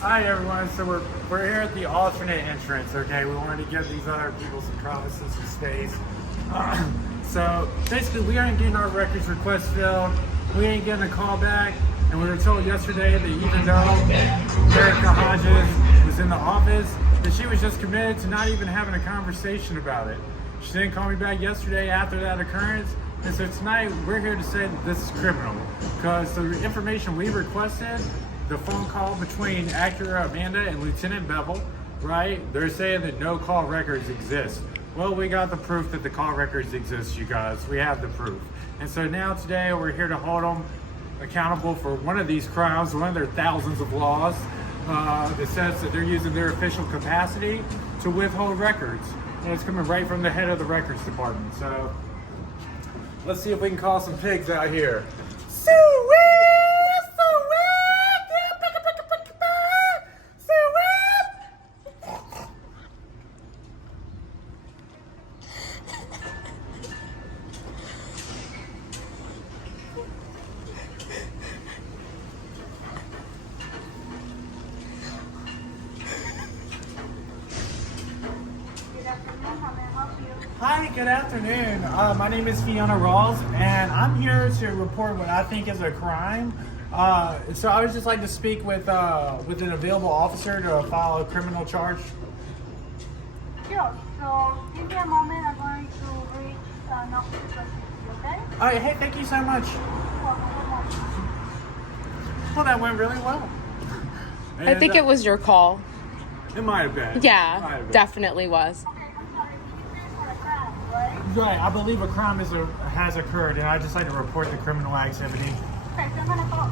Hi everyone, so we're here at the alternate entrance, okay? We wanted to give these other people some privacy, some space. So basically we aren't getting our records request filled, we ain't getting a call back, and we were told yesterday that even though Erica Hodges was in the office, that she was just committed to not even having a conversation about it. She didn't call me back yesterday after that occurrence, and so tonight we're here to say that this is criminal, because the information we requested, the phone call between Acura Amanda and Lieutenant Bevel, right? They're saying that no call records exist. Well, we got the proof that the call records exist, you guys. We have the proof. And so now today we're here to hold them accountable for one of these crimes, one of their thousands of laws that says that they're using their official capacity to withhold records. And it's coming right from the head of the records department. So let's see if we can call some pigs out here. Hi, good afternoon. My name is Fiona Rawls, and I'm here to report what I think is a crime. So I would just like to speak with an available officer to file a criminal charge. Sure. So give me a moment. I'm going to reach an officer, okay? All right, hey, thank you so much. Well, that went really well. I think it was your call. It might have been. Yeah, definitely was. Okay, I'm sorry. This is for a crime, right? Right, I believe a crime has occurred, and I'd just like to report the criminal activity. Okay, so I'm going to call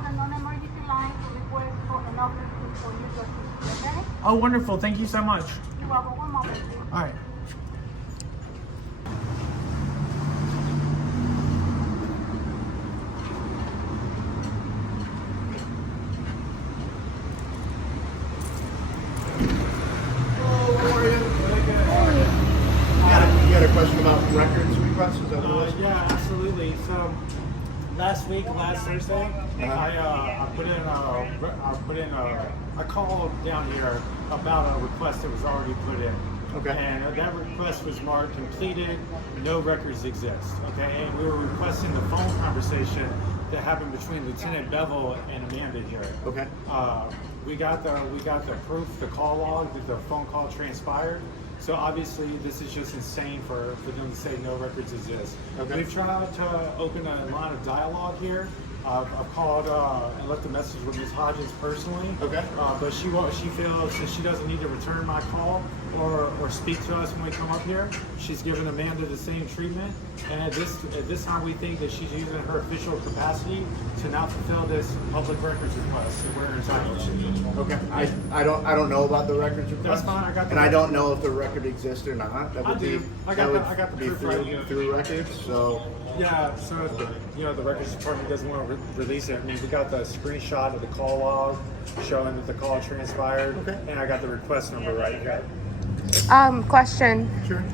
the non-emergency line to request for an officer for you to assist, okay? Oh, wonderful. Thank you so much. You're welcome. One moment, please. All right. You had a question about records requests? Is that what it was? Yeah, absolutely. So last Thursday, I put in a call down here about a request that was already put in. Okay. And that request was marked completed, no records exist. Okay, and we were requesting the phone conversation that happened between Lieutenant Bevel and Amanda here. Okay. We got the proof, the call log that the phone call transpired. So obviously this is just insane for them to say no records exist. Okay. We've tried to open a line of dialogue here. I've called and left a message with Ms. Hodges personally. Okay. But she feels that she doesn't need to return my call or speak to us when we come up here. She's given Amanda the same treatment, and at this time we think that she's using her official capacity to not fulfill this public records request that we're entitled to. Okay. I don't know about the records request. That's fine. I got the and I don't know if the record exists or not. That would be I got the be proof right here. through records. So Yeah, so the records department doesn't want to release it. I mean, we got the screenshot of the call log showing that the call transpired, Okay. and I got the request number right here. Question. sure.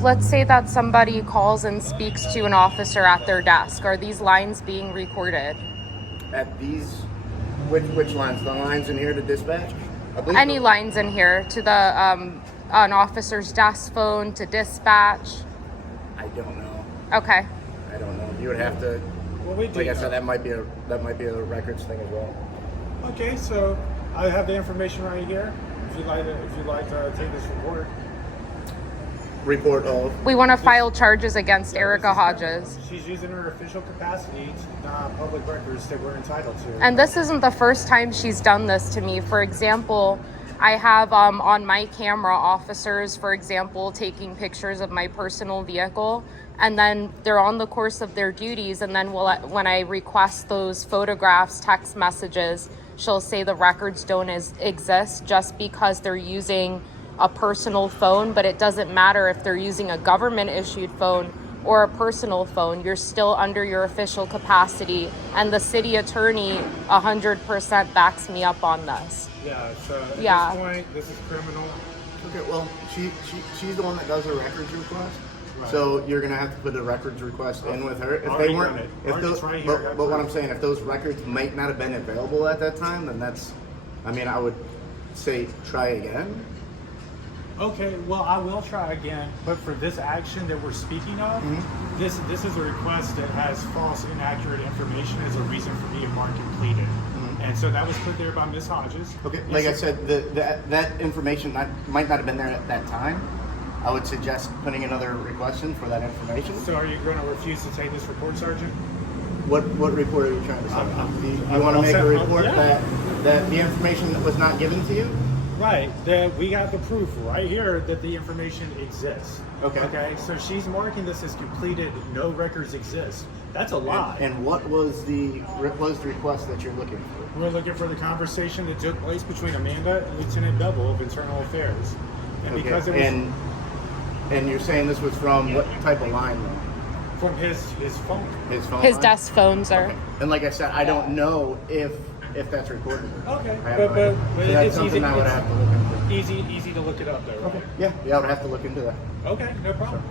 Let's say that somebody calls and speaks to an officer at their desk. Are these lines being recorded? At these, which lines? The lines in here to dispatch? I believe Any so. lines in here to the an officer's desk phone to dispatch? I don't know. Okay. I don't know. You would have to. Well, we do. Like I said, that might be a records thing as well. Okay, so I have the information right here. If you'd like to take this report. Report of. We want to file charges against Erica Hodges. She's using her official capacity to public records that we're entitled to. And this isn't the first time she's done this to me. For example, I have on my camera officers, for example, taking pictures of my personal vehicle, and then they're on the course of their duties, and then when I request those photographs, text messages, she'll say the records don't exist just because they're using a personal phone. But it doesn't matter if they're using a government issued phone or a personal phone. You're still under your official capacity, and the city attorney 100% backs me up on this. Yeah, so at Yeah. this point, this is criminal. Okay, well, she's the one that does the records request. Right. So you're gonna have to put a records request in with her. If Already they weren't, done it. if Already those, right here. but what I'm saying, if those records might not have been available at that time, then that's, I mean, I would say try again. Okay, well, I will try again, but for this action that we're speaking of, Mm-hmm. this is a request that has false, inaccurate information as a reason for being marked completed. And so that was put there by Ms. Hodges. Mm-hmm. Okay, And like I so- said, that information might not have been there at that time. I would suggest putting another request in for that information. So are you going to refuse to take this report, Sergeant? What report are you trying to say? You I'm- want to I'll make send- a report yeah. that the information that was not given to you? Right, that we got the proof right here that the information exists. Okay. Okay, so she's marking this as completed, no records exist. That's a lie. And what was the request that you're looking for? We're looking for the conversation that took place between Amanda and Lieutenant Bevel of Internal Affairs. And because it was and you're saying this was from what type of line though? from his phone. His phone. His line? desk phone, sir. Okay. And like I said, I don't know if that's recorded. Okay, I have but- no idea. but So that's it's something easy- I would it's- have to look into. Easy to look it up though, right? Yeah, I would have to look into that. Okay, no problem.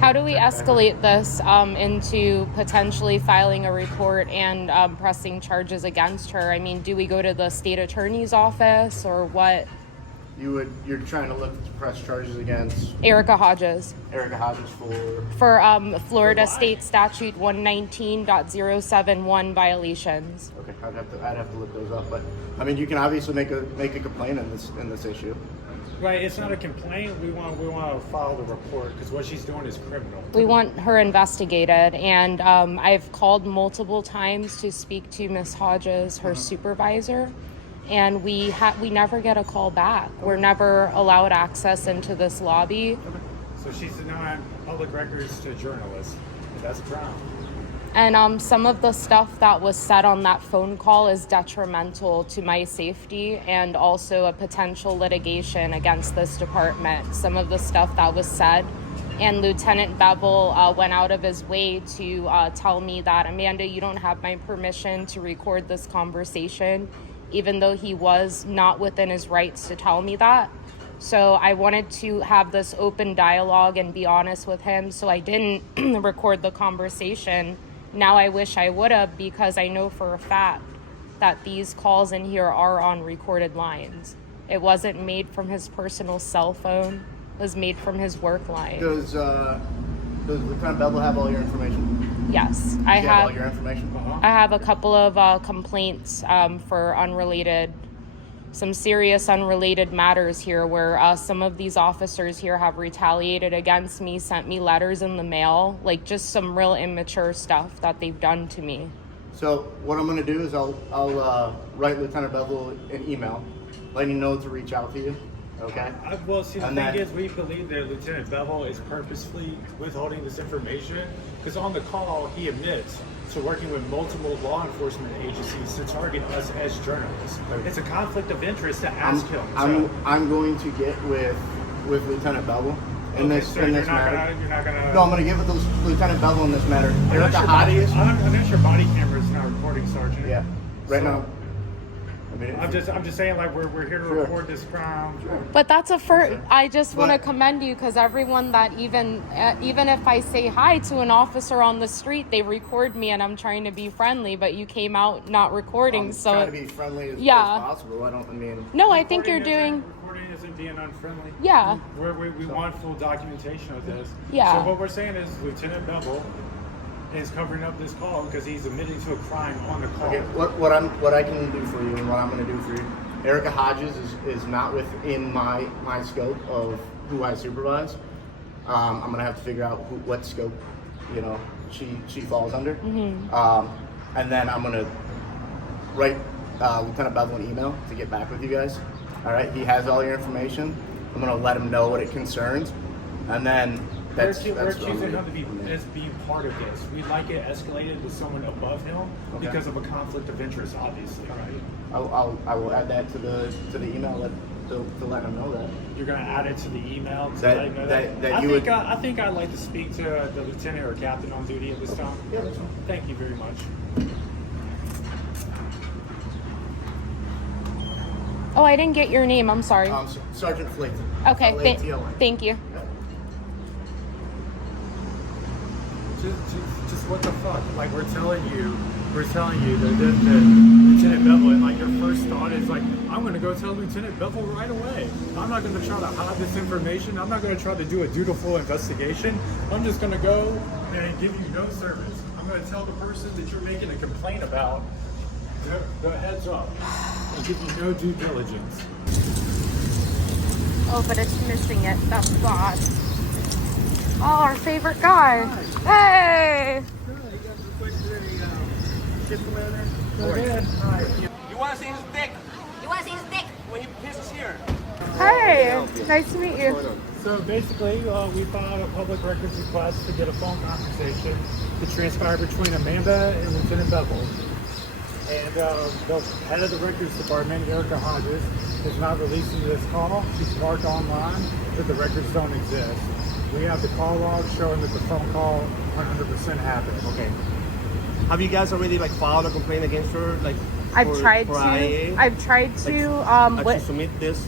How do we escalate this into potentially filing a report and pressing charges against her? I mean, do we go to the state attorney's office or what? You're trying to look to press charges against Erica Hodges Erica Hodges for Florida State Statute 119.071 violations. Okay, I'd have to look those up, but I mean, you can obviously make a complaint in this issue. Right, it's not a complaint. We want to file the report because what she's doing is criminal. We want her investigated, and I've called multiple times to speak to Miss Hodges, her supervisor, and we never get a call back. We're never allowed access into this lobby. So she's denying public records to journalists. That's a crime. And some of the stuff that was said on that phone call is detrimental to my safety and also a potential litigation against this department. Some of the stuff that was said, and Lieutenant Bevel went out of his way to tell me that, Amanda, you don't have my permission to record this conversation, even though he was not within his rights to tell me that. So I wanted to have this open dialogue and be honest with him, so I didn't record the conversation. Now I wish I would have, because I know for a fact that these calls in here are on recorded lines. It wasn't made from his personal cell phone. It was made from his work line. Does Lieutenant Bevel have all your information? Yes, Does I she have all have. your information? I have a couple of complaints for some serious unrelated matters here where some of these officers here have retaliated against me, sent me letters in the mail, like just some real immature stuff that they've done to me. So what I'm going to do is I'll write Lieutenant Bevel an email, letting you know to reach out to you. Okay. Well, see, the And thing that- is, we believe that Lieutenant Bevel is purposefully withholding this information because on the call, he admits to working with multiple law enforcement agencies to target us as journalists. It's a conflict of interest to ask him. I'm going to get with Lieutenant Bevel in this so in you're this not matter. gonna, you're not gonna. No, I'm going to get with Lieutenant Bevel in this matter. Erica Unless Hodges. your body camera is not recording, Sergeant. Yeah. Right So- now. I mean, I'm just saying, like we're here to Sure. report this crime. But that's a first. I just want to But- commend you, because everyone that even if I say hi to an officer on the street, they record me and I'm trying to be friendly, but you came out not recording. I'm so trying to be friendly as Yeah. possible. I mean. no, I think you're doing. Recording isn't being unfriendly. Yeah. We want full documentation of this. Yeah. So what we're saying is Lieutenant Bevel is covering up this call because he's admitting to a crime on the call. Okay, what I can do for you and what I'm going to do for you, Erica Hodges is not within my scope of who I supervise. I'm going to have to figure out what scope, she falls under. And then I'm going to write Lieutenant Bevel an email to get back with you guys. All right, he has all your information. I'm going to let him know what it concerns, and then that's we're what I'm choosing gonna him to be do. as being part of this. We'd like it escalated with someone above him Okay. because of a conflict of interest, obviously, right? I will add that to the email to let him know that. You're going to add it to the email to That- let him know that I you think would- I think I'd like to speak to the lieutenant or captain on duty at this time. Yeah, that's fine. Thank you very much. Oh, I didn't get your name. I'm sorry. Sergeant Flayton. Okay. L-A-T-O-N. Thank you. just what the fuck? Like we're telling you that Lieutenant Bevel, and like your first thought is like, I'm gonna go tell Lieutenant Bevel right away. I'm not gonna try to hide this information. I'm not gonna try to do a dutiful investigation. I'm just gonna go and give you no service. I'm gonna tell the person that you're making a complaint about the heads up and give you no due diligence. Oh, but it's missing it. That's God. Oh, our favorite guy. Hey! Go ahead. You want to see his dick? You want to see his dick? When he pisses here. Hey! Nice to meet you. So basically, we filed a public records request to get a phone conversation to transpire between Amanda and Lieutenant Bevel. And the head of the records department, Erica Hodges, is not releasing this call. She's marked online that the records don't exist. We have the call log showing that the phone call 100% happened. Okay. Have you guys already like filed a complaint against her? Like I've tried for to. IA? I've tried to. To submit this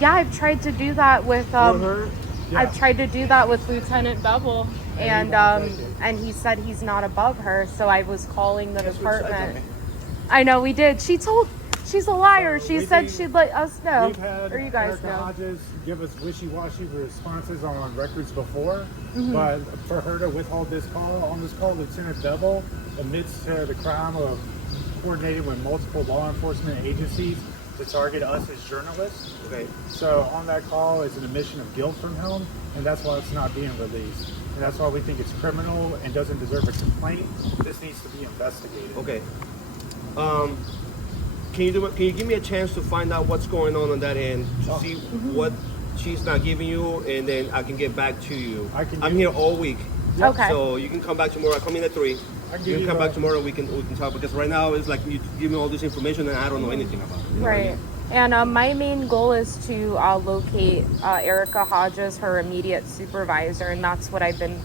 Yeah, I've tried to do that with. for her. Yeah. I've tried to do that with Lieutenant Bevel, And and he won't take it. and he said he's not above her. So I was calling the Yes, we said department. that. I know we did. She's a liar. She We've said been- she'd let us know, We've had or you guys Erica know. Hodges give us wishy-washy responses on records before, Mm-hmm. but for her to withhold this call, on this call, Lieutenant Bevel admits to the crime of coordinating with multiple law enforcement agencies to target us as journalists. Okay. So on that call is an admission of guilt from him, and that's why it's not being released. And that's why we think it's criminal and doesn't deserve a complaint. This needs to be investigated. Okay. Can you give me a chance to find out what's going on that end to see what she's not giving you, and then I can get back to you. I'm here all week. Okay. So you can come back tomorrow. I come in at 3. I can You give can you come the- back tomorrow. We can talk, because right now it's like you give me all this information and I don't know anything about it. You know what I Right. mean? And my main goal is to locate Erica Hodges, her immediate supervisor, and that's what I've been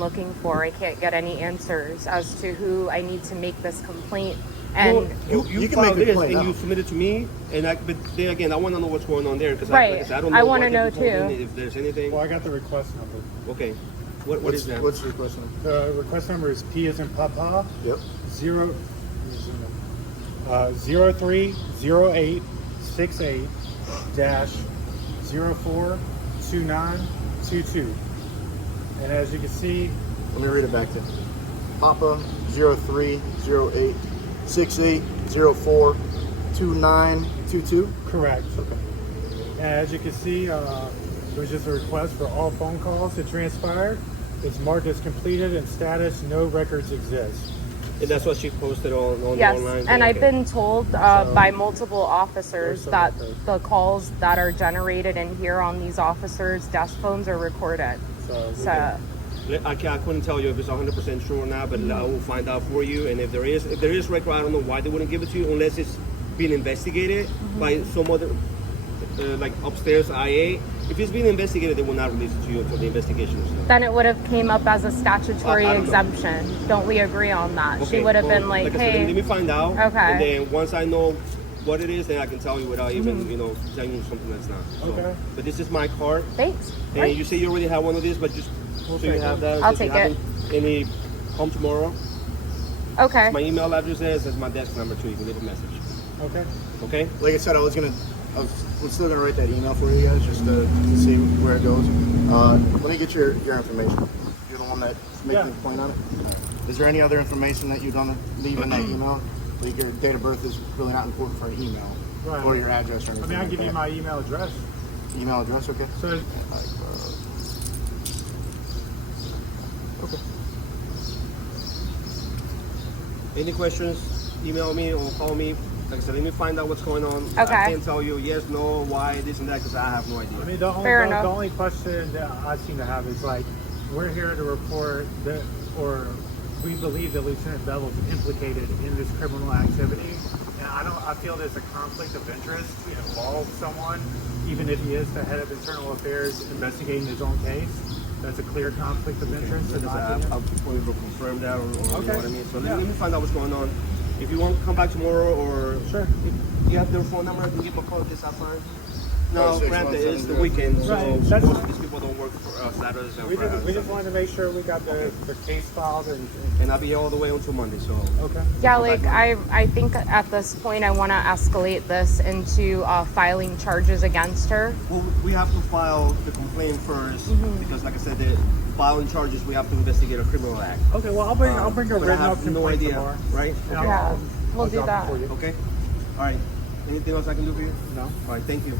looking for. I can't get any answers as to who I need to make this complaint. And Well, You you can make filed the this complaint and now. you submit it to me, but then again, I want to know what's going on there, because Right. like I said, I don't know. I wanna what know people told too. me, if there's anything. Well, I got the request number. Okay. What is that? What's your request number? The request number is P as in Papa, Yep. 030868 042922. And as you can see, Let me read it back to you. Papa 030868042922. correct. And as you can see, it was just a request for all phone calls that transpired. It's marked as completed and status, no records exist. And that's what she posted on yes, the online. and I've Okay. been told by multiple officers There's some that record. the calls that are generated in here on these officers' desk phones are recorded. So, we So. can- I couldn't tell you if it's 100% true or not, but I will find out for you. And if there is record, I don't know why they wouldn't give it to you unless it's being investigated by some other, like upstairs IA. If it's being investigated, they will not release it to you until the investigation is done. Then it would have came up as a statutory I don't know. exemption. Don't we agree on that? She would have well, been like, I said, let me hey, find out. Okay. And then once I know what it is, then I can tell you without even, telling you something that's not. So, Okay. But this is my card. thanks. And Right. you say you already have one of these, but just We'll so you take have it. that. I'll if you take it. haven't, Any, come tomorrow. Okay. My email address is my desk number too. You can leave a message. okay. Okay? Like I said, I'm still gonna write that email for you guys just to see where it goes. Let me get your information. You're the one that's making Yeah. the point on it. Is there any other information that you're gonna leave in that email? Like your date of birth is really not important for an email, Right. or your address or I anything. mean, I'll like give you that. my email address. Email address, okay? So, Okay. Any questions? Email me or call me. Like I said, let me find out what's going on. Okay. I can't tell you yes, no, why, this and that, because I have no idea. I mean, the Fair enough. only question that I seem to have is like, we're here to report that, or we believe that Lieutenant Bevel is implicated in this criminal activity. And I feel there's a conflict of interest to involve someone, even if he is the head of internal affairs investigating his own case. That's a clear conflict of interest. Like in I my said, opinion. I'll confirm that, or you know Okay. what I mean. So Yeah. let me find out what's going on. If you want to come back tomorrow, or Sure. if you have their phone number, I can give them a call at this outside. No, 6 granted, months, it's the 7 weekend, so Right, most that's- of these people don't work for Saturdays and We Fridays. just wanted to make sure we got the case filed And I'll be here all the way until Monday, so. okay. Yeah, like I think at this point I want to escalate this into filing charges against her. Well, we have to file the complaint first because, like I said, the filing charges we have to investigate a criminal act. Okay, well I'll bring a But I written up have no complaint idea, tomorrow. right? And Okay. Yeah, I'll we'll do drop it that. for you. Okay. All right. Anything else I can do for you? No. All right. Thank you.